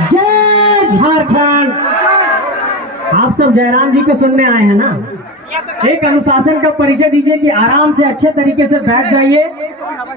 जय झारखंड। आप सब जयराम जी को सुनने आए हैं ना। एक अनुशासन का परिचय दीजिए कि आराम से अच्छे तरीके से बैठ जाइए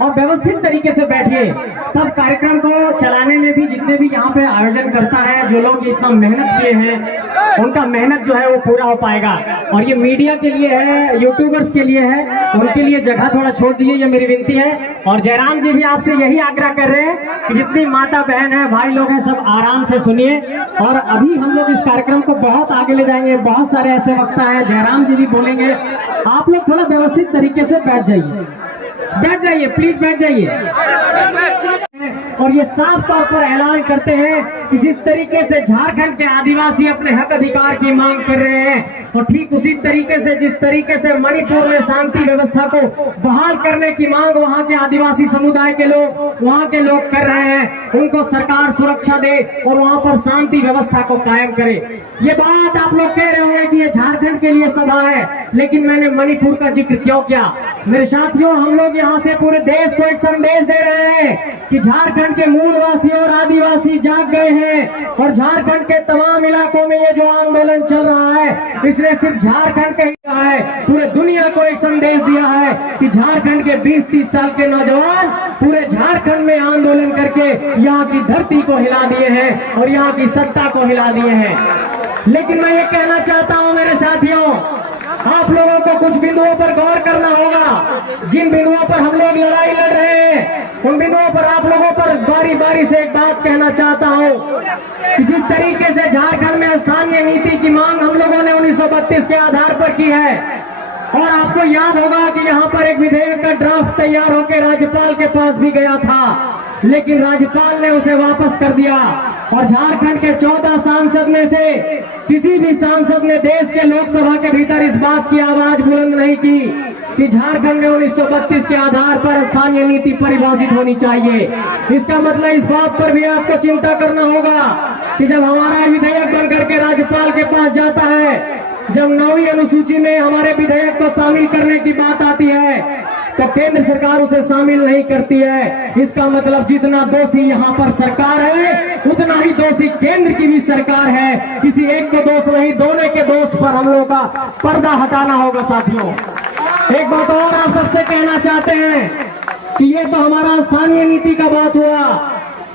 और व्यवस्थित तरीके से बैठिए, तब कार्यक्रम को चलाने में भी जितने भी यहाँ पे आयोजन करता है, जो लोग इतना मेहनत किए हैं, उनका मेहनत जो है वो पूरा हो पाएगा। और ये मीडिया के लिए है, यूट्यूबर्स के लिए है, उनके लिए जगह थोड़ा छोड़ दीजिए, ये मेरी विनती है। और जयराम जी भी आपसे यही आग्रह कर रहे हैं कि जितनी माता बहन है, भाई लोग हैं, सब आराम से सुनिए। और अभी हम लोग इस कार्यक्रम को बहुत आगे ले जाएंगे, बहुत सारे ऐसे वक्ता है, जयराम जी भी बोलेंगे। आप लोग थोड़ा व्यवस्थित तरीके से बैठ जाइए, प्लीज बैठ जाइए। और ये साफ तौर पर ऐलान करते हैं कि जिस तरीके से झारखंड के आदिवासी अपने हक अधिकार की मांग कर रहे हैं, और ठीक उसी तरीके से जिस तरीके से मणिपुर में शांति व्यवस्था को बहाल करने की मांग वहां के आदिवासी समुदाय के लोग, वहां के लोग कर रहे हैं, उनको सरकार सुरक्षा दे और वहां पर शांति व्यवस्था को कायम करे। ये बात आप लोग कह रहे होंगे कि ये झारखंड के लिए सभा है, लेकिन मैंने मणिपुर का जिक्र क्यों किया? मेरे साथियों, हम लोग यहाँ से पूरे देश को एक संदेश दे रहे हैं कि झारखंड के मूलवासी और आदिवासी जाग गए हैं, और झारखंड के तमाम इलाकों में ये जो आंदोलन चल रहा है, इसने सिर्फ झारखंड का ही रहा है, पूरे दुनिया को एक संदेश दिया है कि झारखंड के 20-30 साल के नौजवान पूरे झारखंड में आंदोलन करके यहाँ की धरती को हिला दिए हैं और यहाँ की सत्ता को हिला दिए हैं। लेकिन मैं ये कहना चाहता हूँ मेरे साथियों, आप लोगों को कुछ बिंदुओं पर गौर करना होगा। जिन बिंदुओं पर हम लोग लड़ाई लड़ रहे हैं, उन बिंदुओं पर आप लोगों पर बारी बारी से एक बात कहना चाहता हूँ कि जिस तरीके से झारखंड में स्थानीय नीति की मांग हम लोगों ने 1932 के आधार पर की है, और आपको याद होगा कि यहाँ पर एक विधेयक का ड्राफ्ट तैयार होकर राज्यपाल के पास भी गया था, लेकिन राज्यपाल ने उसे वापस कर दिया। और झारखंड के 14 सांसद में से किसी भी सांसद ने देश के लोकसभा के भीतर इस बात की आवाज बुलंद नहीं की कि झारखंड में 1932 के आधार पर स्थानीय नीति परिभाषित होनी चाहिए। इसका मतलब इस बात पर भी आपको चिंता करना होगा कि जब हमारा विधेयक बनकर के राज्यपाल के पास जाता है, जब 9वीं अनुसूची में हमारे विधेयक को शामिल करने की बात आती है, तो केंद्र सरकार उसे शामिल नहीं करती है। इसका मतलब जितना दोषी यहाँ पर सरकार है, उतना ही दोषी केंद्र की भी सरकार है। किसी एक को दोष नहीं, दोनों के दोष पर हम लोगों का पर्दा हटाना होगा। साथियों, एक बात और आप सबसे कहना चाहते हैं कि ये तो हमारा स्थानीय नीति का बात हुआ,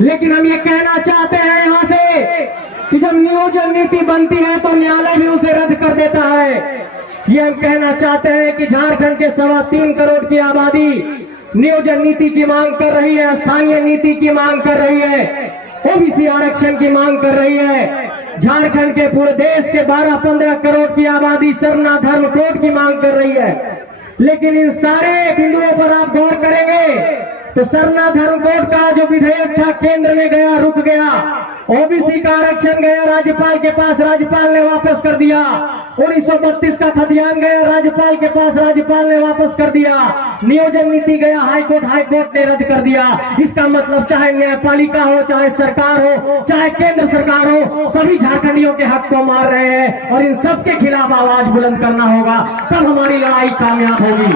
लेकिन हम ये कहना चाहते हैं यहाँ से कि जब नियोजन नीति बनती है तो न्यायालय भी उसे रद्द कर देता है। ये हम कहना चाहते हैं कि झारखंड के 3.25 करोड़ की आबादी नियोजन नीति की मांग कर रही है, स्थानीय नीति की मांग कर रही है, ओबीसी आरक्षण की मांग कर रही है। झारखंड के पूरे देश के 12-15 करोड़ की आबादी सरना धर्म कोड की मांग कर रही है। लेकिन इन सारे बिंदुओं पर आप गौर करेंगे तो सरना धर्म कोड का जो विधेयक था केंद्र में गया, रुक गया। ओबीसी का आरक्षण गया राज्यपाल के पास, राज्यपाल ने वापस कर दिया। 1932 का खतियान गया राज्यपाल के पास, राज्यपाल ने वापस कर दिया। नियोजन नीति गया हाईकोर्ट ने रद्द कर दिया। इसका मतलब चाहे न्यायपालिका हो, चाहे सरकार हो, चाहे केंद्र सरकार हो, सभी झारखंडियों के हक को मार रहे हैं, और इन सबके खिलाफ आवाज बुलंद करना होगा, तब हमारी लड़ाई कामयाब होगी।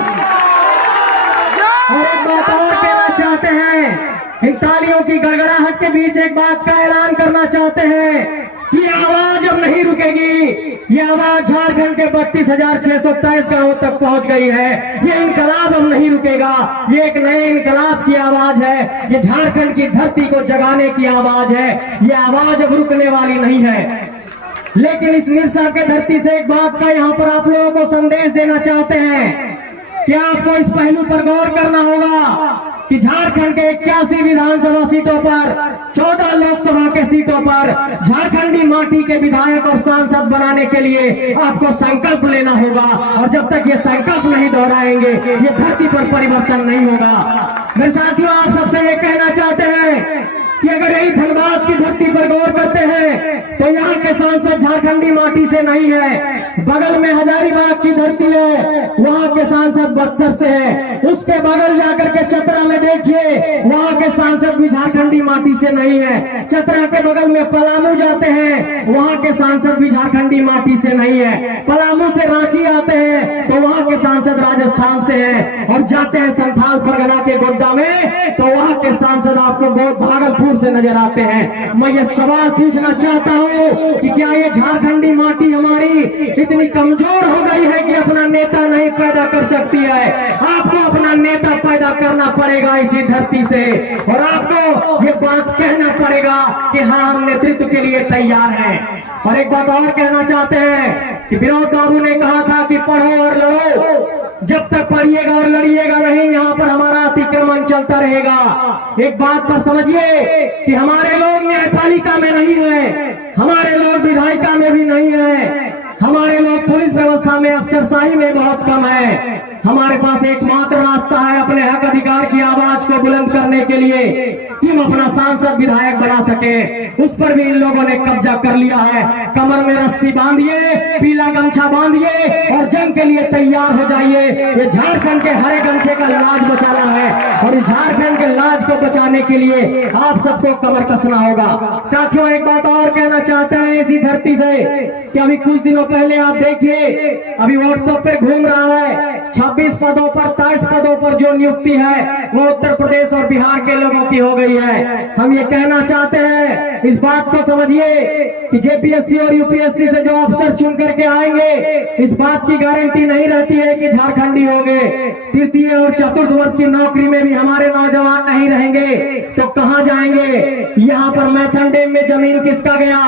और एक बात और कहना चाहते हैं, इन तालियों की गड़गड़ाहट के बीच एक बात का ऐलान करना चाहते हैं कि आवाज अब नहीं रुकेगी। ये आवाज झारखंड के 32,627 गांवों तक पहुंच गई है। ये इनकलाब अब नहीं रुकेगा। ये एक नए इनकलाब की आवाज है। ये झारखंड की धरती को जगाने की आवाज है। ये आवाज अब रुकने वाली नहीं है। लेकिन इस निरसा के धरती से एक बात का यहाँ पर आप लोगों को संदेश देना चाहते हैं कि आपको इस पहलू पर गौर करना होगा कि झारखंड के 81 विधानसभा सीटों पर, 14 लोकसभा के सीटों पर झारखंडी माटी के विधायक और सांसद बनाने के लिए आपको संकल्प लेना होगा। और जब तक ये संकल्प नहीं दोहराएंगे, ये धरती पर परिवर्तन नहीं होगा। मेरे साथियों, आप सबसे ये कहना चाहते हैं कि अगर यही धनबाद की धरती पर गौर करते हैं तो यहाँ के सांसद झारखंडी माटी से नहीं है। बगल में हजारीबाग की धरती है, वहाँ के सांसद बक्सर से है। उसके बगल जाकर के चतरा में देखिए, वहाँ के सांसद भी झारखंडी माटी से नहीं है। चतरा के बगल में पलामू जाते हैं, वहाँ के सांसद भी झारखंडी माटी से नहीं है। पलामू से रांची आते हैं तो वहाँ के सांसद राजस्थान से हैं, और जाते हैं संथाल परगना के गोड्डा में तो वहाँ के सांसद आपको बहुत भागलपुर दूर से नजर आते हैं। मैं ये सवाल पूछना चाहता हूँ कि क्या ये झारखंडी माटी हमारी इतनी कमजोर हो गई है कि अपना नेता नहीं पैदा कर सकती है? आपको अपना नेता पैदा करना पड़ेगा इसी धरती से, और आपको ये बात कहना पड़ेगा कि हाँ, हम नेतृत्व के लिए तैयार हैं। और एक बात और कहना चाहते हैं कि विनोद बाबू ने कहा था कि पढ़ो और लड़ो। जब तक पढ़िएगा और लड़िएगा नहीं, यहाँ पर हमारा अतिक्रमण चलता रहेगा। एक बात पर समझिए कि हमारे लोग न्यायपालिका में नहीं है, हमारे लोग विधायिका में भी नहीं है, हमारे लोग पुलिस व्यवस्था में, अफसरशाही में बहुत कम है। हमारे पास एकमात्र रास्ता है अपने हक अधिकार की आवाज को बुलंद करने के लिए कि हम अपना सांसद विधायक बना सके। उस पर भी इन लोगों ने कब्जा कर लिया है। कमर में रस्सी बांधिए, पीला गमछा बांधिए और जंग के लिए तैयार हो जाइए। ये झारखंड के हरे गमछे का लाज बचाना है, और इस झारखंड के लाज को बचाने के लिए आप सबको कमर कसना होगा। साथियों, एक बात और कहना चाहते हैं इसी धरती से कि अभी कुछ दिनों पहले आप देखिए, अभी व्हाट्सएप पे घूम रहा है 26 पदों पर 23 पदों पर जो नियुक्ति है वो उत्तर प्रदेश और बिहार के लोगों की हो गई है। हम ये कहना चाहते हैं, इस बात को समझिए कि जेपीएससी और यूपीएससी से जो अफसर चुन करके आएंगे, इस बात की गारंटी नहीं रहती है कि झारखंडी होंगे। तृतीय और चतुर्थ वर्ग की नौकरी में भी हमारे नौजवान नहीं रहेंगे तो कहां जाएंगे? यहाँ पर मैथन डैम में जमीन किसका गया?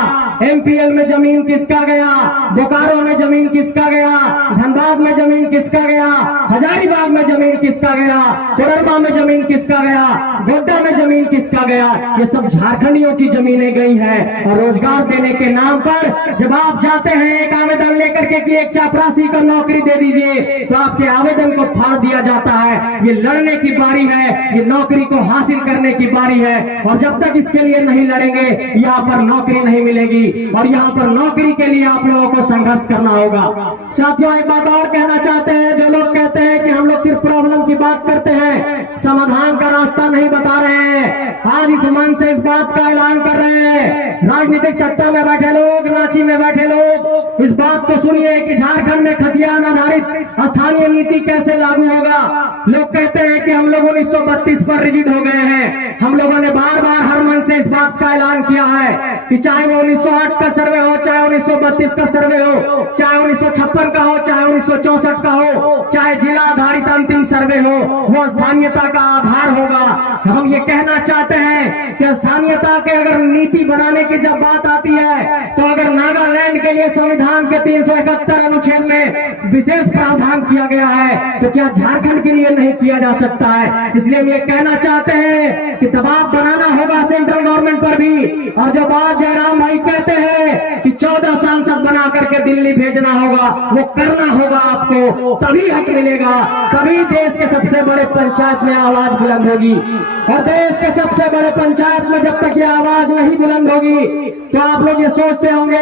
एमपीएल में जमीन किसका गया? बोकारो में जमीन किसका गया? धनबाद में जमीन किसका गया? हजारीबाग में जमीन किसका गया? कोडरमा में जमीन किसका गया? गोड्डा में जमीन किसका गया? ये सब झारखंडियों की जमीनें गई हैं। और रोजगार देने के नाम पर जब आप जाते हैं एक आवेदन लेकर के कि एक चापरासी को नौकरी दे दीजिए, तो आपके आवेदन को फाड़ दिया जाता है। ये लड़ने की बारी है, ये नौकरी को हासिल करने की बारी है, और जब तक इसके लिए नहीं लड़ेंगे यहाँ पर नौकरी नहीं मिलेगी, और यहाँ पर नौकरी के लिए आप लोगों को संघर्ष करना होगा। साथियों, एक बात और कहना चाहते हैं, जो लोग कहते हैं कि हम लोग सिर्फ प्रॉब्लम की बात करते हैं, समाधान का रास्ता नहीं बता रहे हैं, आज इस मंच से इस बात का ऐलान कर रहे हैं। राजनीतिक सत्ता में बैठे लोग, रांची में बैठे लोग, इस बात को सुनिए कि झारखंड में खतियान आधारित स्थानीय नीति कैसे लागू होगा। लोग कहते हैं कि हम लोग 1932 पर रिजिड हो गए हैं। हम लोगों ने बार बार हर मन से इस बात का ऐलान किया है कि चाहे वो 1908 का सर्वे हो, चाहे 1932 का सर्वे हो, चाहे 1956 का हो, चाहे 1964 का हो, चाहे जिला आधारित अंतिम सर्वे हो, वो स्थानीयता का आधार होगा। हम ये कहना चाहते हैं कि स्थानीयता के अगर नीति बनाने की जब बात आती है, तो अगर नागालैंड के लिए संविधान के 371 अनुच्छेद में विशेष प्रावधान किया गया है, तो क्या झारखंड के लिए नहीं किया जा सकता है? इसलिए हम ये कहना चाहते हैं कि दबाव बनाना होगा सेंट्रल गवर्नमेंट पर भी। और जो बात जयराम भाई कहते हैं कि 14 सांसद बना करके दिल्ली भेजना होगा, वो करना होगा आपको, तभी हक मिलेगा, तभी देश के सबसे बड़े पंचायत में आवाज बुलंद होगी। और देश के सबसे बड़े पंचायत में जब तक ये आवाज नहीं बुलंद होगी, तो आप लोग ये सोचते होंगे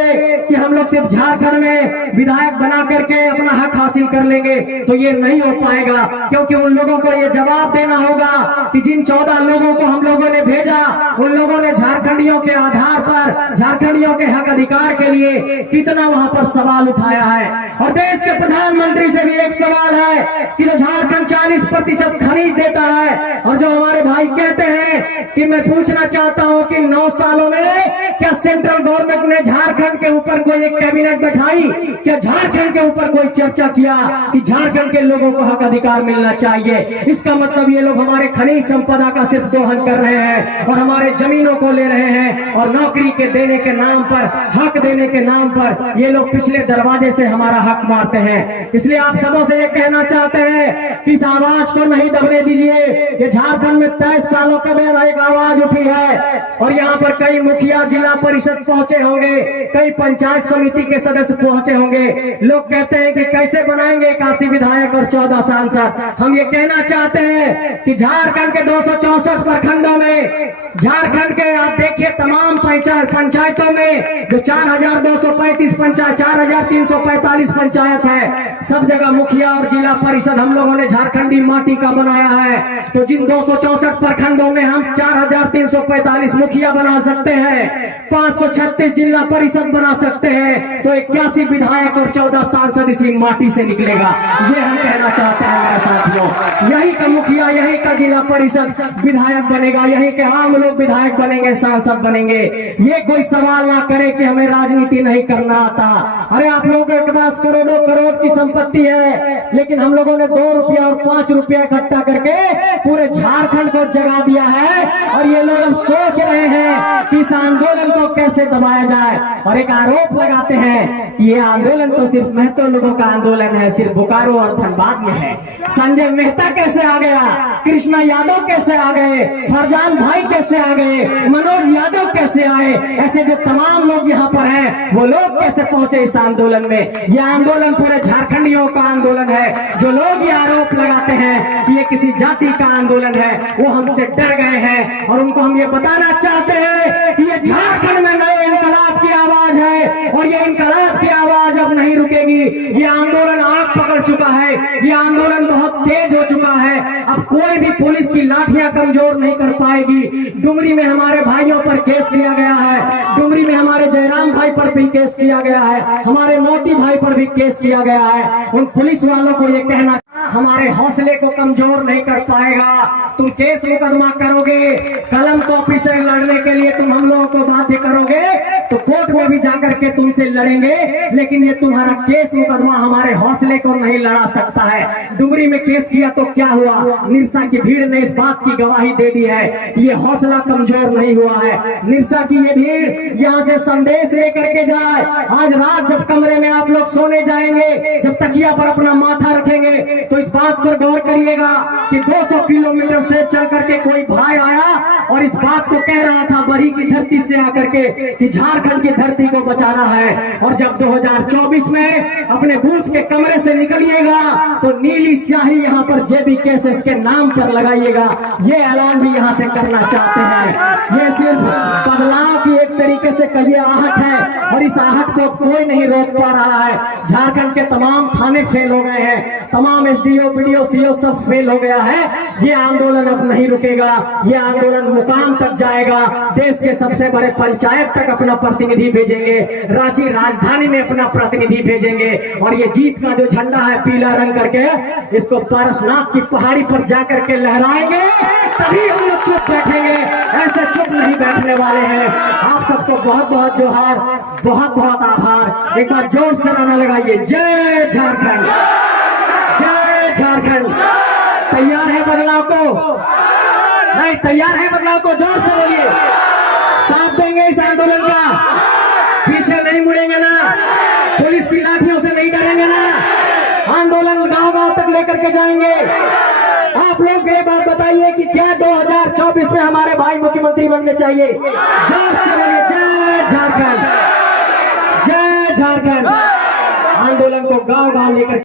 कि हम लोग सिर्फ झारखंड में विधायक बना करके अपना हक हासिल कर लेंगे, तो ये नहीं हो पाएगा। क्योंकि उन लोगों को ये जवाब देना होगा कि जिन 14 लोगों को हम लोगों ने भेजा, उन लोगों ने झारखंडियों के आधार पर, झारखंडियों के हक अधिकार के लिए कितना वहां पर सवाल उठाया है। और देश के प्रधानमंत्री से भी एक सवाल है कि जो झारखंड 40% खनिज देता है, और जो हमारे भाई कहते हैं कि मैं पूछना चाहता हूं कि 9 सालों में क्या सेंट्रल गवर्नमेंट ने झारखंड के ऊपर कोई एक कैबिनेट बैठाई? क्या झारखंड के ऊपर कोई चर्चा किया कि झारखंड के लोगों को हक अधिकार मिलना चाहिए? इसका मतलब ये लोग हमारे खनिज संपदा का सिर्फ दोहन कर रहे हैं और हमारे जमीनों को ले रहे हैं, और नौकरी के देने के नाम पर, हक देने के नाम पर ये लोग पिछले दरवाजे से हमारा हक मारते हैं। इसलिए आप सबों से ये कहना चाहते हैं कि इस आवाज को नहीं दबने दीजिए। ये झारखंड में 23 सालों के बाद एक आवाज उठी है, और यहाँ पर कई मुखिया जिला परिषद पहुंचे होंगे, कई पंचायत समिति के सदस्य पहुंचे होंगे। लोग कहते हैं कि कैसे बनाएंगे 81 विधायक और 14 सांसद। हम ये कहना चाहते हैं कि झारखंड के 264 प्रखंडों में, झारखंड के आप देखिए तमाम पंचायतों में जो 4235 पंचायत, 4345 पंचायत है, सब जगह मुखिया और जिला परिषद हम लोगों ने झारखंडी माटी का बनाया है। तो जिन 264 प्रखंडों में हम 4345 मुखिया बना सकते हैं, 536 जिला परिषद बना सकते हैं तो 81 विधायक और 14 सांसद इसी माटी से निकलेगा। ये हम कहना चाहते हैं मेरे साथियों। यही का मुखिया, यही का जिला परिषद विधायक बनेगा, यही के आम लोग विधायक बनेंगे, सांसद बनेंगे। ये कोई सवाल ना करे कि हमें राजनीति नहीं करना आता। अरे आप लोगों के पास करोड़ों करोड़ की संपत्ति है, लेकिन हम लोगों ने 2 रुपया और 5 रुपया इकट्ठा करके पूरे झारखंड को जगा दिया है। और ये लोग अब सोच रहे हैं कि इस आंदोलन को कैसे दबाया जाए, और एक आरोप लगाते हैं कि ये आंदोलन तो सिर्फ महतो लोगों का आंदोलन है, सिर्फ बोकारो और धनबाद में है। संजय मेहता कैसे आ गया, कृष्णा यादव कैसे आ गए, फरजान भाई कैसे आ गए, मनोज यादव कैसे आए, ऐसे जो तमाम लोग यहाँ पर हैं वो लोग कैसे पहुंचे इस आंदोलन में। यह आंदोलन पूरे झारखंडियों का आंदोलन है। जो लोग ये आरोप लगाते हैं कि ये किसी जाति का आंदोलन है, वो हमसे डर गए हैं। और उनको हम ये बताना चाहते हैं कि ये झारखंड में नए इनकलाब की आवाज है, और ये इनकलाब की आवाज अब नहीं रुकेगी। ये आंदोलन आग पकड़ चुका है, ये आंदोलन बहुत तेज हो चुका है। अब कोई भी पुलिस की लाठियां कमजोर नहीं कर पाएगी। डुमरी में हमारे भाइयों पर केस किया गया है, डुमरी में हमारे जयराम भाई पर भी केस किया गया है, हमारे मोती भाई पर भी केस किया गया है। उन पुलिस वालों को ये कहना, हमारे हौसले को कमजोर नहीं कर पाएगा। तुम केस मुकदमा करोगे, कलम कॉपी से लड़ने के लिए तुम हम लोगों को बाध्य करोगे तो कोर्ट में भी जाकर के तुमसे लड़ेंगे, लेकिन ये तुम्हारा केस मुकदमा हमारे हौसले को नहीं लड़ा सकता है। डुमरी में केस किया तो क्या हुआ, निरसा की भीड़ ने इस बात की गवाही दे दी है कि ये हौसला कमजोर नहीं हुआ है। निरसा की ये भीड़ यहाँ से संदेश लेकर के जाए। आज रात जब कमरे में आप लोग सोने जाएंगे, जब तकिया पर अपना माथा रखेंगे, तो इस बात पर गौर करिएगा कि 200 किलोमीटर से चल करके कोई भाई आया और इस बात को कह रहा था बरी की धरती से आकर के कि झारखंड की धरती को बचाना है। और जब 2024 में अपने बूथ के कमरे से निकलिएगा तो नीली स्याही यहाँ पर जेबी केसेस के नाम पर लगाइएगा। ये ऐलान भी यहाँ से करना चाहते हैं। ये सिर्फ बदलाव की एक तरीके से कहिए आहट है, और इस आहट को कोई नहीं रोक पा रहा है। झारखंड के तमाम थाने फेल हो गए हैं, तमाम एसडीओ बीडीओ सीओ सब फेल हो गया है। ये आंदोलन अब नहीं रुकेगा, ये आंदोलन मुकाम तक जाएगा। देश के सबसे बड़े पंचायत तक अपना प्रतिनिधि भेजेंगे, रांची राजधानी में अपना प्रतिनिधि भेजेंगे, और ये जीत का जो झंडा है पीला रंग करके, इसको पारसनाथ की पहाड़ी पर जाकर के लहराएंगे, तभी हम लोग चुप बैठेंगे। ऐसे चुप नहीं बैठने वाले हैं। आप सबको बहुत बहुत जोहार, बहुत बहुत आभार। एक बार जोर से नारा लगाइए, जय झारखंड, जय झारखंड। तैयार है बदलाव को? नहीं, तैयार है बदलाव को? जोर से बोलिए। साथ देंगे इस आंदोलन का, पीछे नहीं मुड़ेंगे ना, पुलिस की लाठियों से नहीं डरेंगे ना, आंदोलन गांव गांव तक लेकर के जाएंगे। आप लोग ये बात बताइए कि क्या 2024 में हमारे भाई मुख्यमंत्री बनने चाहिए? जोर से बोलिए, जय झारखंड, जय झारखंड। आंदोलन को गांव गांव लेकर